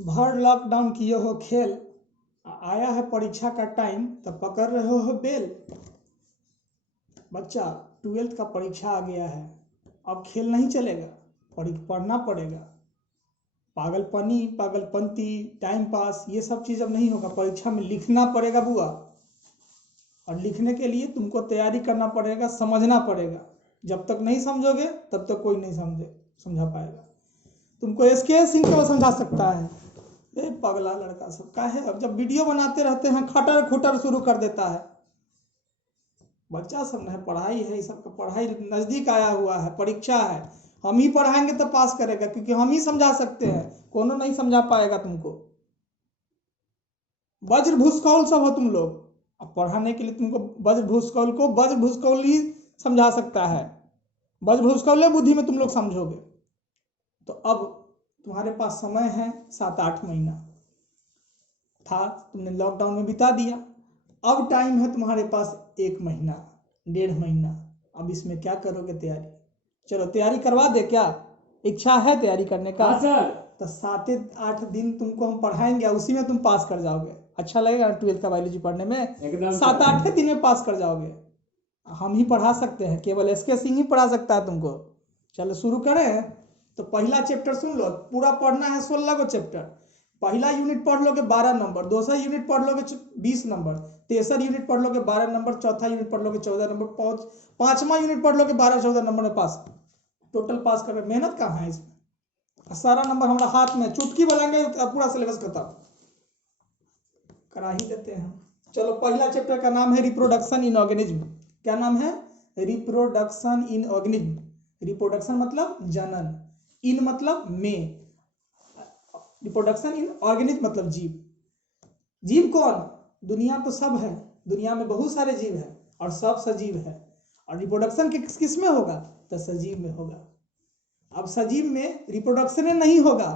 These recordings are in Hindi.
भर लॉकडाउन किए हो खेल, आया है परीक्षा का टाइम तब पकड़ रहे हो बेल। बच्चा 12th का परीक्षा आ गया है, अब खेल नहीं चलेगा, पढ़ना पड़ेगा। पागलपनी पागलपंती टाइम पास ये सब चीज़ अब नहीं होगा, परीक्षा में लिखना पड़ेगा बुआ। और लिखने के लिए तुमको तैयारी करना पड़ेगा, समझना पड़ेगा। जब तक नहीं समझोगे तब तक कोई नहीं समझा पाएगा। तुमको एसके सिंह को समझा सकता है, ये पगला लड़का सब का है। अब जब वीडियो बनाते रहते हैं खटर खुटर शुरू कर देता है। बच्चा सब है, पढ़ाई है, सब का पढ़ाई नजदीक आया हुआ है, परीक्षा है, हम ही पढ़ाएंगे तो पास करेगा, क्योंकि हम ही समझा सकते हैं, कोनो नहीं समझा पाएगा तुमको। वज्र भूस्कौल सब हो तुम लोग। अब पढ़ाने के लिए तुमको वज्र भूस्कौल को वज्र भूस्कौल ही समझा सकता है। वज्र भूस्कौल बुद्धि में तुम लोग समझोगे। तो अब तुम्हारे पास समय है 7-8 महीना था, तुमने लॉकडाउन में बिता दिया। अब टाइम है तुम्हारे पास 1 महीना 1.5 महीना। अब इसमें क्या करोगे तैयारी? चलो तैयारी करवा दे, क्या इच्छा है तैयारी करने का? हाँ सर। तो 7-8 दिन तुमको हम पढ़ाएंगे, उसी में तुम पास कर जाओगे। अच्छा लगेगा 12th का बायोलॉजी पढ़ने में? एकदम 7-8 दिन में पास कर जाओगे। हम ही पढ़ा सकते हैं, केवल एसके सिंह ही पढ़ा सकता है तुमको। चलो शुरू करें। तो पहला चैप्टर सुन लो, पूरा पढ़ना है 16 को चैप्टर। पहला यूनिट पढ़ लोगे 12 नंबर, दूसरा यूनिट पढ़ लोगे 20 नंबर, तीसरा यूनिट पढ़ लोगे 12 नंबर, चौथा यूनिट पढ़ लोगे 14 नंबर, पांचवा यूनिट पढ़ लोगे 12-14 नंबर में पास। टोटल पास कर। मेहनत कहाँ है इसमें? सारा नंबर हमारा हाथ में, चुटकी बजाएंगे पूरा सिलेबस खत्म करा ही देते हैं। चलो पहला चैप्टर का नाम है रिप्रोडक्शन इन ऑर्गेनिज्म। क्या नाम है? Reproduction in organism. रिप्रोडक्शन मतलब जनन, इन मतलब में, रिप्रोडक्शन इन ऑर्गेनिज्म मतलब जीव। जीव कौन? दुनिया तो सब है, दुनिया में बहुत सारे जीव है और सब सजीव है। और रिप्रोडक्शन किस में होगा? तो सजीव में होगा। अब सजीव में रिप्रोडक्शन नहीं होगा।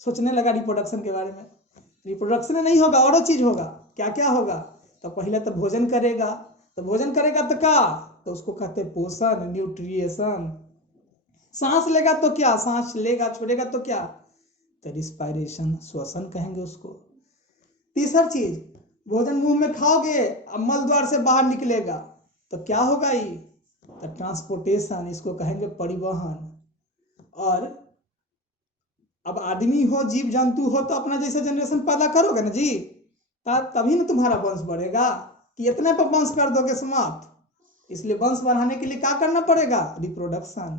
सोचने लगा रिप्रोडक्शन के बारे में, रिप्रोडक्शन नहीं होगा, और चीज होगा। क्या क्या होगा? तो पहले तो भोजन करेगा। तो भोजन करेगा तो क्या? तो उसको कहते पोषण, न्यूट्रिएशन। सांस लेगा तो क्या? सांस लेगा छोड़ेगा तो क्या? तो रिस्पायरेशन, श्वसन कहेंगे उसको। तीसरा चीज, भोजन मुंह में खाओगे, अब मल द्वार से बाहर निकलेगा तो क्या होगा? ये तो ट्रांसपोर्टेशन, इसको कहेंगे परिवहन। और अब आदमी हो, जीव जंतु हो, तो अपना जैसा जनरेशन पैदा करोगे ना जी, तभी ना तुम्हारा वंश बढ़ेगा। कि इतने पर वंश कर दोगे समाप्त। इसलिए वंश बढ़ाने के लिए क्या करना पड़ेगा? रिप्रोडक्शन।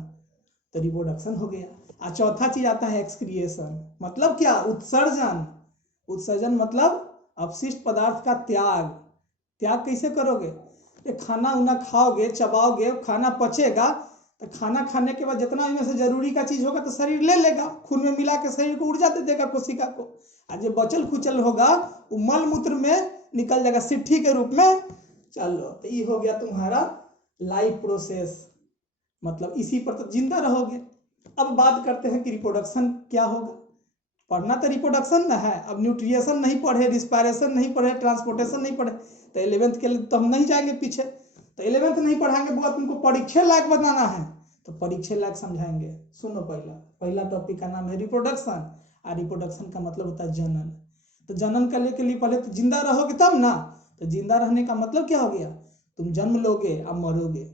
तो रिप्रोडक्शन हो गया। और चौथा चीज आता है एक्सक्रिएशन। मतलब क्या? उत्सर्जन। उत्सर्जन मतलब अपशिष्ट पदार्थ का त्याग। त्याग कैसे करोगे? खाना उना खाओगे, चबाओगे, खाना पचेगा, तो खाना खाने के बाद जितना इनमें से जरूरी का चीज होगा तो शरीर ले लेगा, खून में मिला के शरीर को ऊर्जा दे देगा कोशिका को। और जो बचल खुचल होगा वो मल मूत्र में निकल जाएगा सिट्ठी के रूप में। चलो तो ये हो गया तुम्हारा लाइफ प्रोसेस, मतलब इसी पर तो जिंदा रहोगे। अब बात करते हैं कि रिप्रोडक्शन क्या होगा। पढ़ना तो रिप्रोडक्शन ना है। अब न्यूट्रिएशन नहीं पढ़े, रिस्पायरेशन नहीं पढ़े, ट्रांसपोर्टेशन नहीं पढ़े, तो 11th के लिए तो हम नहीं जाएंगे पीछे। तो 11th नहीं पढ़ाएंगे बुआ, तुमको परीक्षा लायक बनाना है तो परीक्षा लायक समझाएंगे। सुनो, पहला टॉपिक का नाम है रिप्रोडक्शन। और रिप्रोडक्शन का मतलब होता है जनन। तो जनन करने के लिए पहले तो जिंदा रहोगे तब ना। तो जिंदा रहने का मतलब क्या हो गया? तुम जन्म लोगे अब मरोगे।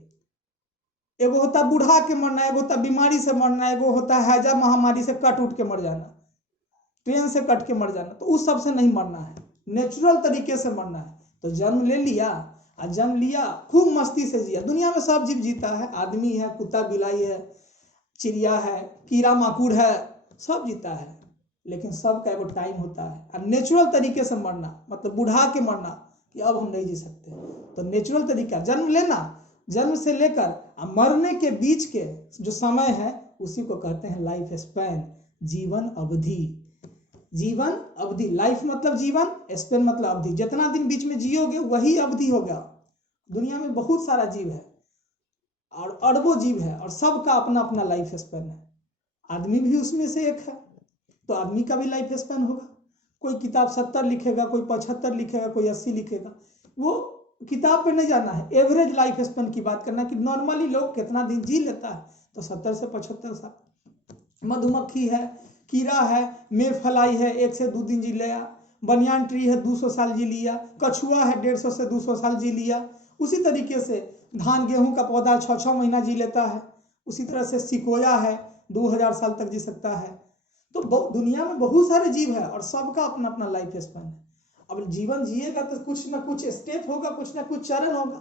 एगो होता बूढ़ा के मरना, एगो होता बीमारी से मरना, एगो होता हैजा महामारी से कट उठ के मर जाना, ट्रेन से कट के मर जाना। तो उस सब से नहीं मरना है, नेचुरल तरीके से मरना है। तो जन्म ले लिया, और जन्म लिया खूब मस्ती से जिया। दुनिया में सब जीव जीता है, आदमी है, कुत्ता बिलाई है, चिड़िया है, कीड़ा माकुड़ है, सब जीता है। लेकिन सबका एगो टाइम होता है। और नेचुरल तरीके से मरना मतलब बुढ़ा के मरना, कि अब हम नहीं जी सकते। तो नेचुरल तरीका जन्म लेना, जन्म से लेकर मरने के बीच के जो समय है उसी को कहते हैं लाइफ स्पैन, जीवन अवधि। जीवन अवधि, लाइफ मतलब जीवन, स्पेन मतलब अवधि। जितना दिन बीच में जियोगे वही अवधि होगा। दुनिया में बहुत सारा जीव है और अरबों जीव है, और सबका अपना अपना लाइफ स्पेन है। आदमी भी उसमें से एक है, तो आदमी का भी लाइफ स्पेन होगा। कोई किताब 70 लिखेगा, कोई 75 लिखेगा, कोई 80 लिखेगा। वो किताब पे नहीं जाना है, एवरेज लाइफ स्पेन की बात करना कि नॉर्मली लोग कितना दिन जी लेता है। तो 70 से 75 साल। मधुमक्खी है, कीड़ा है, मेफलाई है 1 से 2 दिन जी लिया, बनियान ट्री है 200 साल जी लिया, कछुआ है 150 से 200 साल जी लिया। उसी तरीके से धान गेहूं का पौधा 6-6 महीना जी लेता है। उसी तरह से सिकोया है 2000 साल तक जी सकता है। तो दुनिया में बहुत सारे जीव है और सबका अपना अपना लाइफ स्पैन है। अब जीवन जिएगा तो कुछ ना कुछ स्टेप होगा, कुछ ना कुछ चरण होगा।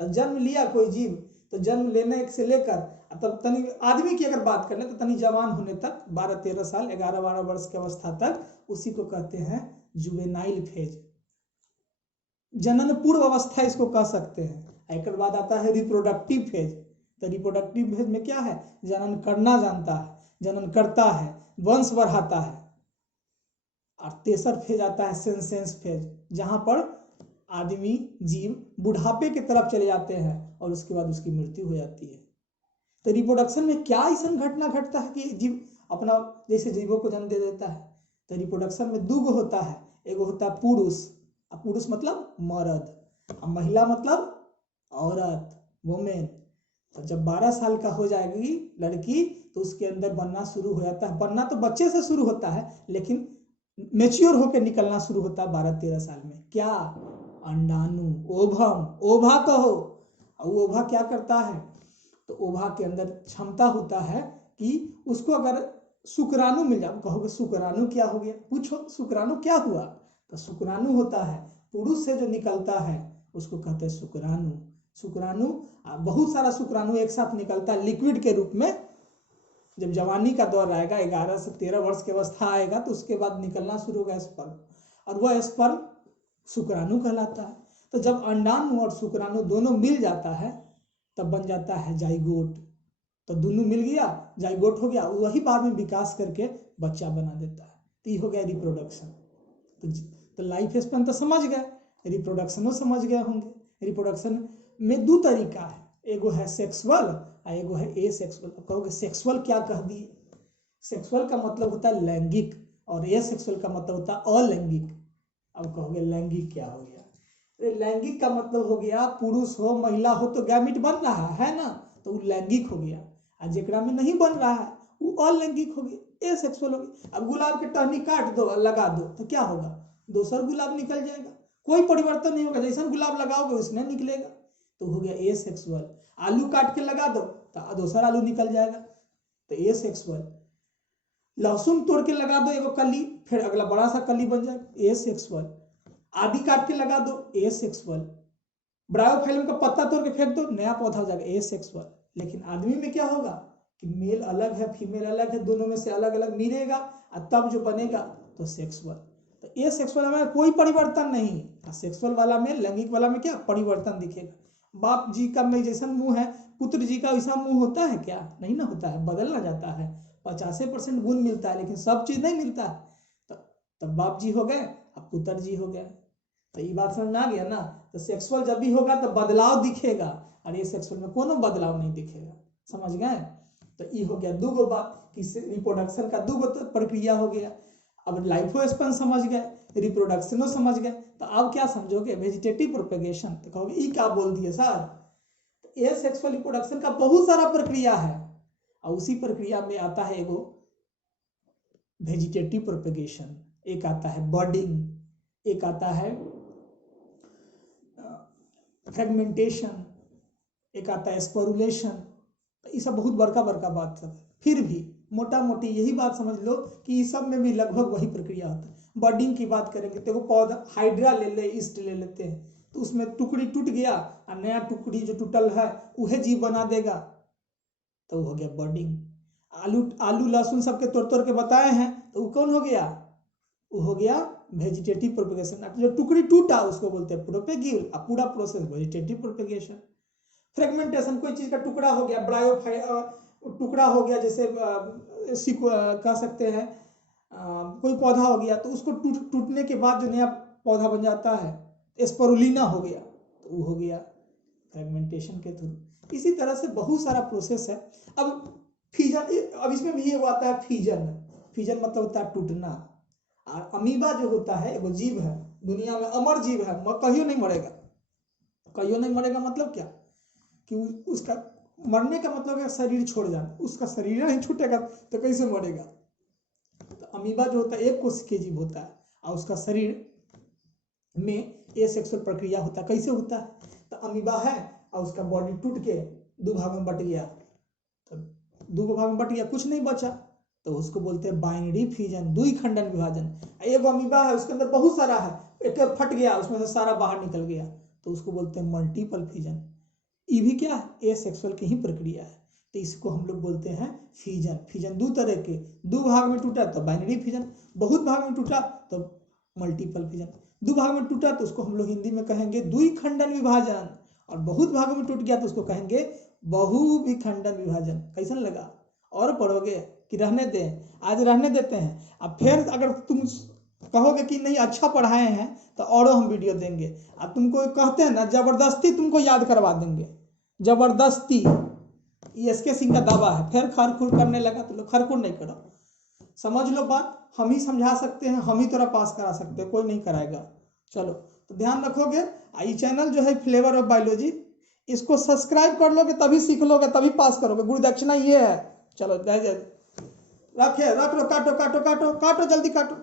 तो जन्म लिया कोई जीव, तो जन्म लेने से लेकर तब तनी आदमी की अगर बात कर ले तो तनी जवान होने तक 12-13 साल 11-12 वर्ष की अवस्था तक उसी को कहते हैं जुवेनाइल फेज, जनन पूर्व अवस्था इसको कह सकते हैं। एक बाद आता है रिप्रोडक्टिव फेज। तो रिप्रोडक्टिव फेज में क्या है, जनन करना जानता है, जनन करता है, वंश बढ़ाता है। और तेसर फेज आता है सेंसेंस फेज, जहां पर आदमी जीव बुढ़ापे की तरफ चले जाते हैं और उसके बाद उसकी मृत्यु हो जाती है। तो रिप्रोडक्शन में क्या ऐसा घटना घटता है कि जीव अपना जैसे जीवों को जन्म दे देता है। तो रिप्रोडक्शन में 2 होता है, एगो होता है पुरुष, पुरुष मतलब मर्द, और महिला मतलब औरत, वोमेन। तो जब 12 साल का हो जाएगी लड़की तो उसके अंदर बनना शुरू हो जाता है। बनना तो बच्चे से शुरू होता है, लेकिन मेच्योर होकर निकलना शुरू होता है 12-13 साल में। क्या, अंडाणु, ओभम, ओभा कहो। और ओभा क्या करता है, तो ओभा के अंदर क्षमता होता है कि उसको अगर शुक्राणु मिल जाए, कहोगे शुक्राणु क्या हो गया, पूछो शुक्राणु क्या हुआ। तो शुक्राणु होता है पुरुष से जो निकलता है उसको कहते हैं शुक्राणु। शुक्राणु बहुत सारा शुक्राणु एक साथ निकलता है लिक्विड के रूप में। जब जवानी का दौर आएगा 11 से 13 वर्ष की अवस्था आएगा तो उसके बाद निकलना शुरू होगा स्पर्म, और वह स्पर्म शुक्राणु कहलाता है। तो जब अंडाणु और शुक्राणु दोनों मिल जाता है तब बन जाता है जाइगोट। तो दोनों मिल गया, जाइगोट हो गया, वही बाद में विकास करके बच्चा बना देता है। तो ये हो गया रिप्रोडक्शन। तो लाइफ स्पैन तो समझ गए, रिप्रोडक्शनों समझ गए होंगे। रिप्रोडक्शन में 2 तरीका है, एगो है सेक्सुअल और एगो है एसेक्सुअल। अब कहोगे सेक्सुअल क्या कह दिए, सेक्सुअल का मतलब होता है लैंगिक और एसेक्सुअल का मतलब होता है अलैंगिक। अब कहोगे लैंगिक क्या हो गया, अरे लैंगिक का मतलब हो गया पुरुष हो महिला हो तो गैमिट बन रहा है ना, तो वो लैंगिक हो गया। और जेकरा में नहीं बन रहा है वो अलैंगिक हो गया, एसेक्सुअल हो गया। अब गुलाब के टहनी काट दो और लगा दो तो क्या होगा, दूसरा गुलाब निकल जाएगा, कोई परिवर्तन नहीं होगा, जैसा गुलाब लगाओगे उसमें निकलेगा, तो हो गया एसेक्सुअल। आलू काट के लगा दो तो दूसरा आलू निकल जाएगा, तो एसेक्सुअल। लहसुन तोड़ के लगा दो एगो कली, फिर अगला बड़ा सा कली बन जाएगा, एसेक्सुअल। आदि काट के लगा दो, एसेक्सुअल। ब्रायोफाइलम का पत्ता तोड़ के फेंक दो, नया पौधा हो जाएगा, एसेक्सुअल। लेकिन आदमी में क्या होगा कि मेल अलग है फीमेल अलग है, दोनों में से अलग अलग मिलेगा और तब जो बनेगा तो सेक्सुअल। तो एसेक्सुअल में कोई परिवर्तन नहीं, सेक्सुअल वाला में लैंगिक वाला में क्या परिवर्तन दिखेगा। बाप जी का में जैसा मुंह है पुत्र जी का वैसा मुंह होता है क्या, नहीं ना होता है, बदलना जाता है। 50% गुण मिलता है लेकिन सब चीज नहीं मिलता है। तब बाप जी हो गए अब पुत्र जी हो गए। तो ये बात समझ में आ गया ना। तो सेक्सुअल जब भी होगा तो बदलाव दिखेगा और ये सेक्सुअल में कोनो बदलाव नहीं दिखेगा, समझ गए। तो ये हो गया 2 बात कि रिप्रोडक्शन का 2 तो प्रक्रिया हो गया। अब लाइफो स्पैन समझ गए, रिप्रोडक्शनो समझ गए, तो अब क्या समझोगे, वेजिटेटिव प्रोपेगेशन। तो कहोगे ये क्या बोल दिए सर, तो ये सेक्सुअल रिप्रोडक्शन का बहुत सारा प्रक्रिया है और उसी प्रक्रिया में आता है एगो वेजिटेटिव प्रोपेगेशन, एक आता है बर्डिंग, एक आता है फ्रेगमेंटेशन, एक आता है स्पोरुलेशन। तो ये सब बहुत बड़का बड़का बात सब है, फिर भी मोटा मोटी यही बात समझ लो कि इस सब में भी लगभग वही प्रक्रिया होता है। बर्डिंग की बात करेंगे तो वो पौधा हाइड्रा ले ले ईस्ट ले लेते हैं, तो उसमें टुकड़ी टूट गया और नया टुकड़ी जो टूटल है वह जीव बना देगा, तो वो हो गया बर्डिंग। आलू लहसुन सबके तोड़ तोड़ के बताए हैं, तो वो कौन हो गया, वो हो गया वेजिटेटिव प्रोपेगेशन। जो टुकड़ी टूटा उसको बोलते हैं प्रोपेगेल, और पूरा प्रोसेस वेजिटेटिव प्रोपेगेशन। फ्रेगमेंटेशन, कोई चीज का टुकड़ा हो गया, टुकड़ा हो गया, जैसे कह सकते हैं कोई पौधा हो गया तो उसको टूटने के बाद जो नया पौधा बन जाता है, स्पोरुलिना हो गया, तो वो हो गया फ्रेगमेंटेशन के थ्रू। इसी तरह से बहुत सारा प्रोसेस है। अब फीजन, अब इसमें भी ये आता है फीजन। फीजन मतलब होता है टूटना। और अमीबा जो होता है एगो जीव है, दुनिया में अमर जीव है, कहियो नहीं मरेगा। कहियो नहीं मरेगा मतलब क्या, कि उसका मरने का मतलब है शरीर छोड़ जाना, उसका शरीर नहीं छूटेगा तो कैसे मरेगा। अमीबा जो होता है एक कोशिकीय जीव होता है और उसका शरीर में एसेक्सुअल प्रक्रिया होता है। कैसे होता है? तो अमीबा है और उसका बॉडी टूट के दो भाग में बट गया, तो दो भाग में बट गया, कुछ नहीं बचा, तो उसको बोलते हैं बाइनरी फिजन, द्विखंडन विभाजन। एक अमीबा है उसके अंदर बहुत सारा है, एक फट गया उसमें से सारा बाहर निकल गया, तो उसको बोलते हैं मल्टीपल फिजन। ये भी क्या है? एसेक्सुअल की ही प्रक्रिया है, तो इसको हम लोग बोलते हैं फिजन। फिजन दो तरह के, दो भाग में टूटा तो बाइनरी फिजन, बहुत भाग में टूटा तो मल्टीपल फिजन। दो भाग में टूटा तो उसको हम लोग हिंदी में कहेंगे द्विखंडन विभाजन, और बहुत भागों में टूट गया तो उसको कहेंगे बहुविखंडन विभाजन। कैसा लगा? और पढ़ोगे कि रहने दें? आज रहने देते हैं। अब फिर अगर तुम कहोगे कि नहीं अच्छा पढ़ाए हैं तो और हम वीडियो देंगे। अब तुमको कहते हैं ना जबरदस्ती तुमको याद करवा देंगे, जबरदस्ती, ये एस के सिंह का दावा है। फिर खरखुर करने लगा तो लोग खरखुर नहीं करो, समझ लो बात। हम ही समझा सकते हैं, हम ही तोरा पास करा सकते हैं, कोई नहीं कराएगा। चलो तो ध्यान रखोगे। ये चैनल जो है फ्लेवर ऑफ बायोलॉजी, इसको सब्सक्राइब कर लोगे तभी सीख लोगे, तभी पास करोगे। गुरु दक्षिणा ये है। चलो जय जय। रखे रख लो, काटो काटो काटो काटो, जल्दी काटो।